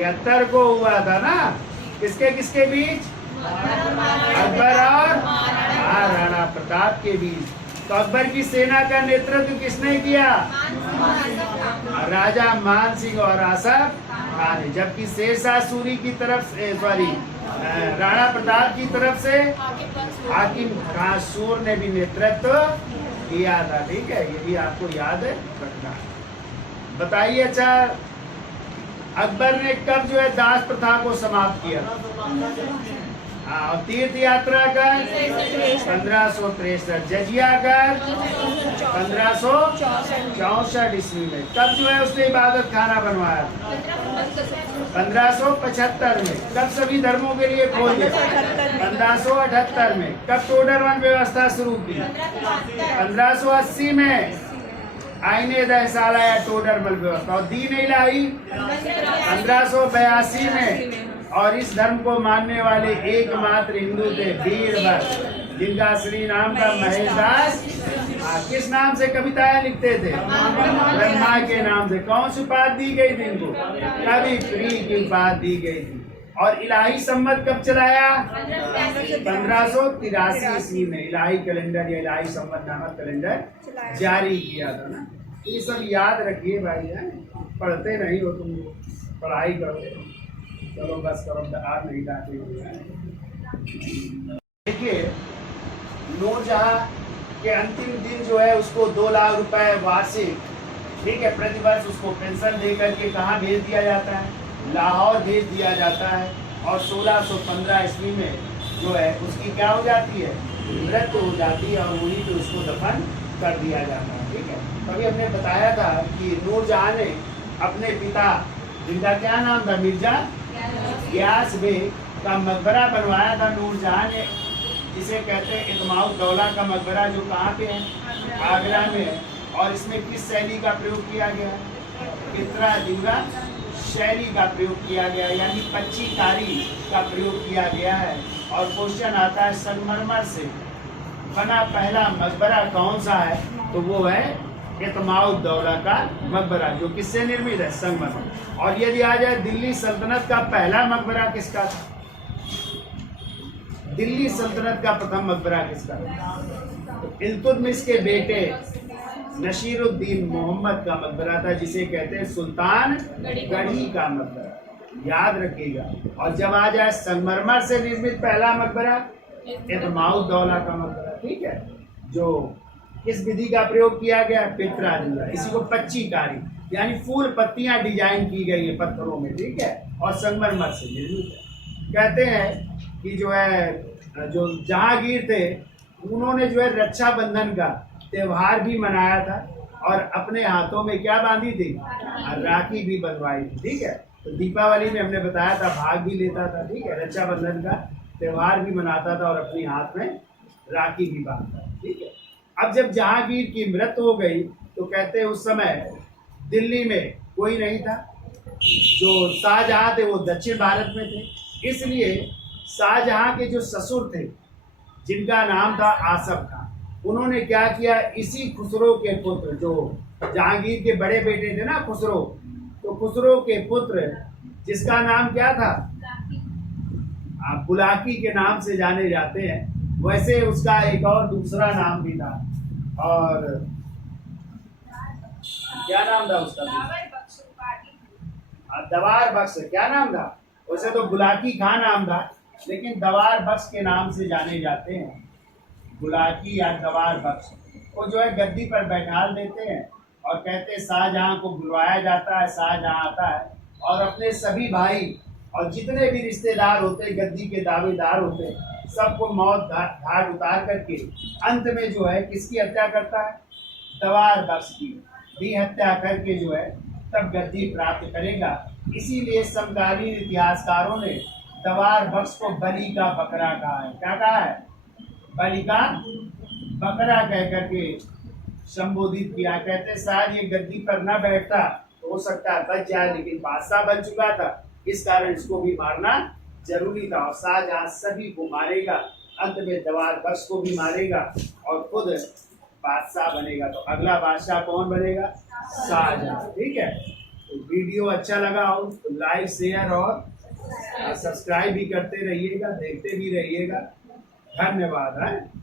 76 को हुआ था ना, किसके किसके बीच? अकबर और महाराणा प्रताप के बीच। तो अकबर की सेना का नेतृत्व किसने किया? राजा मान सिंह और आसफ खान ने। जबकि शेरशाह सूरी की तरफ से, राणा प्रताप की तरफ से हाकिम खान सूर ने भी नेतृत्व किया था। ठीक है, ये भी आपको याद रखना। बताइए, अच्छा अकबर ने कब जो है दास प्रथा को समाप्त किया? और तीर्थ यात्रा कर 1563, जजिया कर 1564 ईस्वी में। कब जो है उसने इबादत खाना बनवाया? 1575 में। कब सभी धर्मों के लिए खोल दिया? 1578 में। कब टोडरमल व्यवस्था शुरू की? 1580 में आईने दहसाला या टोडरमल व्यवस्था। और दीन इलाही 1582 में। और इस धर्म को मानने वाले एकमात्र हिंदू थे बीरबल, जिनका श्री नाम था महेश दास। किस नाम से कविताएं लिखते थे? ब्रह्मा के नाम से। कौन सी उपाधि दी गई थी इनको? कवि प्रिय की उपाधि दी गई थी। और इलाही संवत कब चलाया? 1583 ईस्वी में इलाही कैलेंडर या इलाही संवत नामक कैलेंडर जारी किया था ना। ये सब याद रखिए भाई, है पढ़ते नहीं हो तुम, पढ़ाई करो। चलो बस करो, आज नहीं डांटेंगे। देखिए, नूरजहां के अंतिम दिन जो है उसको 2 लाख रुपए वार्षिक, ठीक है, प्रतिवर्ष उसको पेंशन देकर के कहाँ भेज दिया जाता है? लाहौर भेज दिया जाता है। और 1615 ईस्वी में जो है उसकी क्या हो जाती है? मृत्यु हो जाती है और वहीं पे उसको दफन कर दिया जाता है। ठीक है, अभी हमने बताया था कि नूरजहां ने अपने पिता, जिनका क्या नाम था? मिर्जा गियास बेग का मकबरा बनवाया था नूरजहां ने, जिसे कहते हैं इत्माउद्दौला का मकबरा, जो कहाँ पे है? आगरा में है। और इसमें किस शैली का प्रयोग किया गया? पित्रा दिवरा शैली का प्रयोग किया गया, यानी पच्चीकारी का प्रयोग किया गया है। और क्वेश्चन आता है संगमरमर से बना पहला मकबरा कौन सा है? तो वो है इत्माउद्दौला का मकबरा, जो किससे निर्मित है? संगमरमर। और यदि आ जाए दिल्ली सल्तनत का पहला मकबरा किसका था? दिल्ली सल्तनत का प्रथम मकबरा किसका था? तो इल्तुतमिश के बेटे नसीरुद्दीन मोहम्मद का मकबरा था, जिसे कहते हैं सुल्तान गढ़ी का मकबरा। याद रखिएगा। और जब आ जाए संगमरमर से निर्मित पहला मकबरा, इत्माउद्दौला का मकबरा। ठीक है, जो किस विधि का प्रयोग किया गया? पित्रा दिवरा। इसी को पच्चीकारी, यानी फूल पत्तियां डिजाइन की गई है पत्थरों में। ठीक है, और संगमरमर से निर्मित है। कहते हैं कि जो है जो जहांगीर थे, उन्होंने जो है रक्षाबंधन का त्योहार भी मनाया था और अपने हाथों में क्या बांधी थी? राखी भी बंधवाई थी। ठीक है, तो दीपावली में हमने बताया था भाग भी लेता था। ठीक है, रक्षाबंधन का त्योहार भी मनाता था और अपने हाथ में राखी भी बांधता था। ठीक है, अब जब जहांगीर की मृत्यु हो गई तो कहते हैं उस समय दिल्ली में कोई नहीं था। जो शाहजहां थे वो दक्षिण भारत में थे, इसलिए शाहजहां के जो ससुर थे, जिनका नाम था आसफ खान, उन्होंने क्या किया? इसी खुसरो के पुत्र, जो जहांगीर के बड़े बेटे थे ना खुसरो, तो खुसरो के पुत्र जिसका नाम क्या था? बुलाकी के नाम से जाने जाते हैं। वैसे उसका एक और दूसरा नाम भी था, और क्या नाम था उसका? दवार बख्श। क्या नाम था? वैसे तो बुलाकी खान नाम था, लेकिन दवार बख्श के नाम से जाने जाते हैं। बुलाकी या दवार बख्श वो जो है गद्दी पर बैठाल देते हैं और कहते हैं शाहजहां को बुलवाया जाता है। शाहजहां आता है और अपने सभी भाई और जितने भी रिश्तेदार होते, गद्दी के दावेदार होते, सबको मौत घाट उतार करके अंत में जो है किसकी हत्या करता है? दवार बख्श की भी हत्या करके जो है तब गद्दी प्राप्त करेगा। इसीलिए समकालीन इतिहासकारों ने दवार बख्श को बलि का बकरा कहा है। क्या कहा है? बलि का बकरा कह करके संबोधित किया। कहते शायद ये गद्दी पर न बैठता तो हो सकता है बच जाए, लेकिन बादशाह बन चुका था, इस कारण इसको भी मारना जरूरी था। और शाहजहां सभी को मारेगा, अंत में दवार बख्श को भी मारेगा और खुद बादशाह बनेगा। तो अगला बादशाह कौन बनेगा? शाहजहां। ठीक है, तो वीडियो अच्छा लगा हो तो लाइक शेयर और सब्सक्राइब भी करते रहिएगा, देखते भी रहिएगा। धन्यवाद है।